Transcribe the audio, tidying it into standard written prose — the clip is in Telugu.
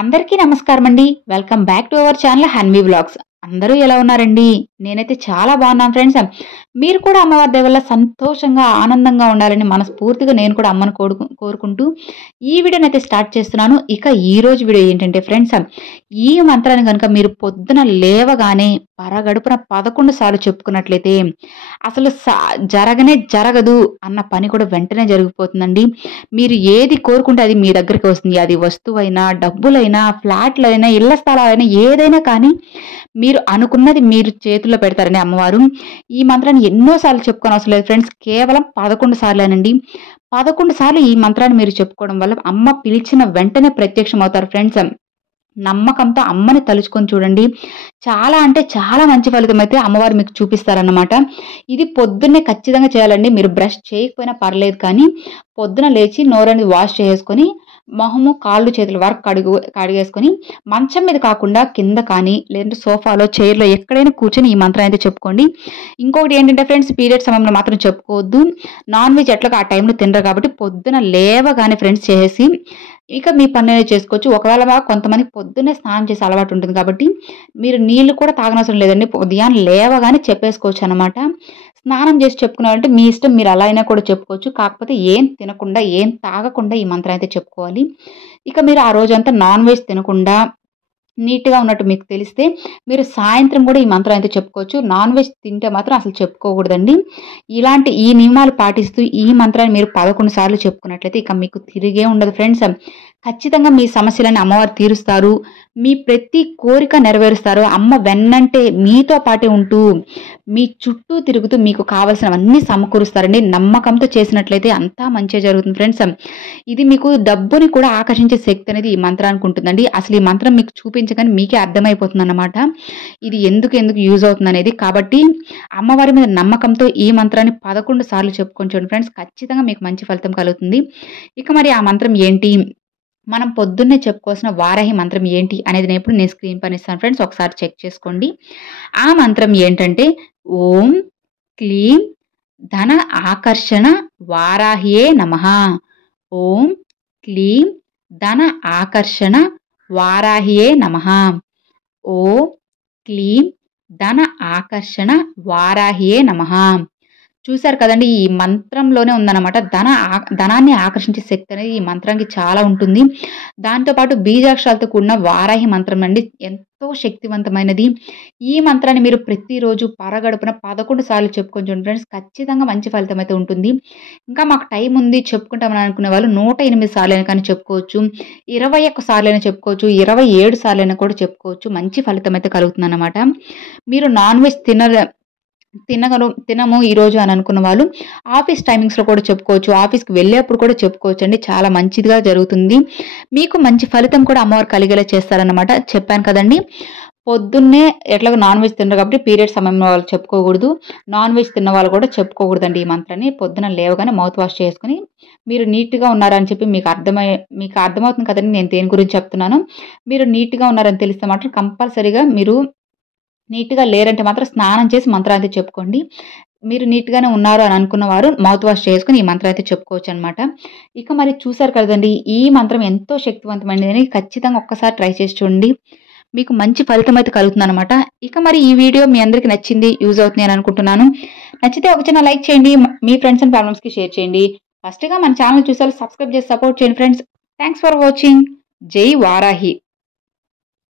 అందరికీ నమస్కారం అండి. Welcome back to our channel Hanvi vlogs. అందరూ ఎలా ఉన్నారండి? నేనైతే చాలా బాగున్నాను ఫ్రెండ్స్. మీరు కూడా అమ్మవారి దయ వల్ల సంతోషంగా, ఆనందంగా ఉండాలని మనస్ఫూర్తిగా నేను కూడా అమ్మను కోరుకుంటూ ఈ వీడియోనైతే స్టార్ట్ చేస్తున్నాను. ఇక ఈ రోజు వీడియో ఏంటంటే ఫ్రెండ్స్, ఈ మంత్రాన్ని కనుక మీరు పొద్దున లేవగానే పరగడుపున 11 సార్లు చెప్పుకున్నట్లయితే అసలు జరగదు అన్న పని కూడా వెంటనే జరిగిపోతుందండి. మీరు ఏది కోరుకుంటే అది మీ దగ్గరికి వస్తుంది. అది వస్తువైనా, డబ్బులైనా, ఫ్లాట్లైనా, ఇళ్ల స్థలాలైనా ఏదైనా కానీ మీరు అనుకున్నది మీరు చేతుల్లో పెడతారని అమ్మవారు. ఈ మంత్రాన్ని ఎన్నోసార్లు చెప్పుకోని అవసరం లేదు ఫ్రెండ్స్. కేవలం 11 సార్లేనండి. 11 సార్లు ఈ మంత్రాన్ని మీరు చెప్పుకోవడం వల్ల అమ్మ పిలిచిన వెంటనే ప్రత్యక్షం అవుతారు ఫ్రెండ్స్. నమ్మకంతో అమ్మని తలుచుకొని చూడండి. చాలా అంటే చాలా మంచి ఫలితం అయితే అమ్మవారు మీకు చూపిస్తారన్నమాట. ఇది పొద్దున్నే ఖచ్చితంగా చేయాలండి. మీరు బ్రష్ చేయకపోయినా పర్లేదు, కానీ పొద్దున లేచి నోరనేది వాష్ చేసుకొని మొహము, కాళ్ళు, చేతుల వరకు కడిగేసుకొని మంచం మీద కాకుండా కింద కానీ లేదంటే సోఫాలో, చైర్లో ఎక్కడైనా కూర్చొని ఈ మంత్రం అయితే చెప్పుకోండి. ఇంకొకటి ఏంటంటే ఫ్రెండ్స్, పీరియడ్ సమయంలో మాత్రం చెప్పుకోవద్దు. నాన్ వెజ్ ఎట్లాగా ఆ టైంలో తినరు కాబట్టి పొద్దున లేవగానే ఫ్రెండ్స్ చేసి ఇక మీ పని చేసుకోవచ్చు. ఒకవేళ కొంతమంది పొద్దున్నే స్నానం చేసే అలవాటు ఉంటుంది కాబట్టి మీరు నీళ్లు కూడా తాగనవసరం లేదండి. ఉదయాన్నే లేవగానే చెప్పేసుకోవచ్చు అనమాట. స్నానం చేసి చెప్పుకున్నారంటే మీ ఇష్టం, మీరు అలా అయినా కూడా చెప్పుకోవచ్చు. కాకపోతే ఏం తినకుండా, ఏం తాగకుండా ఈ మంత్రం అయితే చెప్పుకోవాలి. ఇక మీరు ఆ రోజంతా నాన్ వెజ్ తినకుండా నీట్గా ఉన్నట్టు మీకు తెలిస్తే మీరు సాయంత్రం కూడా ఈ మంత్రం అయితే చెప్పుకోవచ్చు. నాన్ వెజ్ తింటే మాత్రం అసలు చెప్పుకోకూడదండి. ఇలాంటి ఈ నియమాలు పాటిస్తూ ఈ మంత్రాన్ని మీరు 11 సార్లు చెప్పుకున్నట్లయితే ఇక మీకు తిరిగే ఉండదు ఫ్రెండ్స్. ఖచ్చితంగా మీ సమస్యలను అమ్మవారు తీరుస్తారు. మీ ప్రతి కోరిక నెరవేరుస్తారు. అమ్మ వెన్నంటే మీతో పాటే ఉంటూ మీ చుట్టూ తిరుగుతూ మీకు కావలసినవన్నీ సమకూరుస్తారండి. నమ్మకంతో చేసినట్లయితే అంతా మంచిగా జరుగుతుంది ఫ్రెండ్స్. ఇది మీకు డబ్బుని కూడా ఆకర్షించే శక్తి అనేది ఈ మంత్రానికి ఉంటుందండి. అసలు ఈ మంత్రం మీకు చూపించగానే మీకే అర్థమైపోతుంది అన్నమాట ఇది ఎందుకు యూజ్ అవుతుంది అనేది. కాబట్టి అమ్మవారి మీద నమ్మకంతో ఈ మంత్రాన్ని 11 సార్లు చెప్పుకొని చూడండి ఫ్రెండ్స్. ఖచ్చితంగా మీకు మంచి ఫలితం కలుగుతుంది. ఇక మరి ఆ మంత్రం ఏంటి, మనం పొద్దున్నే చెప్పుకోవాల్సిన వారాహి మంత్రం ఏంటి అనేది నేను స్క్రీన్ పైన ఇస్తాను ఫ్రెండ్స్. ఒకసారి చెక్ చేసుకోండి. ఆ మంత్రం ఏంటంటే ఓం క్లీం ధన ఆకర్షణ వారాహియే నమః. ఓం క్లీం ధన ఆకర్షణ వారాహియే నమః. ఓం క్లీం ధన ఆకర్షణ వారాహియే నమః. చూశారు కదండి, ఈ మంత్రంలోనే ఉందన్నమాట. ధనాన్ని ఆకర్షించే శక్తి అనేది ఈ మంత్రానికి చాలా ఉంటుంది. దాంతోపాటు బీజాక్షరాలతో కూడిన వారాహి మంత్రం అండి ఎంతో శక్తివంతమైనది. ఈ మంత్రాన్ని మీరు ప్రతిరోజు పరగడుపున 11 సార్లు చెప్పుకొని చూడండి ఫ్రెండ్స్. ఖచ్చితంగా మంచి ఫలితం అయితే ఉంటుంది. ఇంకా మాకు టైం ఉంది చెప్పుకుంటామని అనుకునే వాళ్ళు 108 సార్లైనా కానీ చెప్పుకోవచ్చు, 21 సార్లైనా చెప్పుకోవచ్చు, 27 సార్లైనా కూడా చెప్పుకోవచ్చు. మంచి ఫలితం అయితే కలుగుతుంది అన్నమాట. మీరు నాన్ వెజ్ తినము ఈరోజు అని అనుకున్న వాళ్ళు ఆఫీస్ టైమింగ్స్లో కూడా చెప్పుకోవచ్చు, ఆఫీస్కి వెళ్ళేప్పుడు కూడా చెప్పుకోవచ్చు అండి. చాలా మంచిదిగా జరుగుతుంది. మీకు మంచి ఫలితం కూడా అమ్మవారు కలిగేలా చేస్తారన్నమాట. చెప్పాను కదండి, పొద్దున్నే ఎట్లాగో నాన్ వెజ్ తినరు కాబట్టి పీరియడ్ సమయంలో వాళ్ళు చెప్పుకోకూడదు. నాన్ వెజ్ తిన్న వాళ్ళు కూడా చెప్పుకోకూడదండి ఈ మంత్రాన్ని. పొద్దున లేవగానే మౌత్ వాష్ చేసుకుని మీరు నీట్గా ఉన్నారని చెప్పి మీకు అర్థమవుతుంది కదండి నేను దేని గురించి చెప్తున్నాను. మీరు నీట్గా ఉన్నారని తెలిస్తే మాత్రం కంపల్సరీగా, మీరు నీట్గా లేరంటే మాత్రం స్నానం చేసి మంత్రం అయితే చెప్పుకోండి. మీరు నీట్గానే ఉన్నారు అని అనుకున్న వారు మౌత్ వాష్ చేసుకుని ఈ మంత్రం అయితే చెప్పుకోవచ్చు అనమాట. ఇక మరి చూసారు కదండి, ఈ మంత్రం ఎంతో శక్తివంతమైనదని ఖచ్చితంగా ఒక్కసారి ట్రై చేసి చూడండి. మీకు మంచి ఫలితం అయితే కలుగుతుంది అనమాట. ఇక మరి ఈ వీడియో మీ అందరికి నచ్చింది, యూజ్ అవుతుంది అని అనుకుంటున్నాను. నచ్చితే ఒక చిన్న లైక్ చేయండి, మీ ఫ్రెండ్స్ అండ్ ఫ్యామిలీస్కి షేర్ చేయండి. ఫస్ట్గా మన ఛానల్ చూసారు, సబ్స్క్రైబ్ చేసి సపోర్ట్ చేయండి ఫ్రెండ్స్. Thanks for watching. జై వారాహి.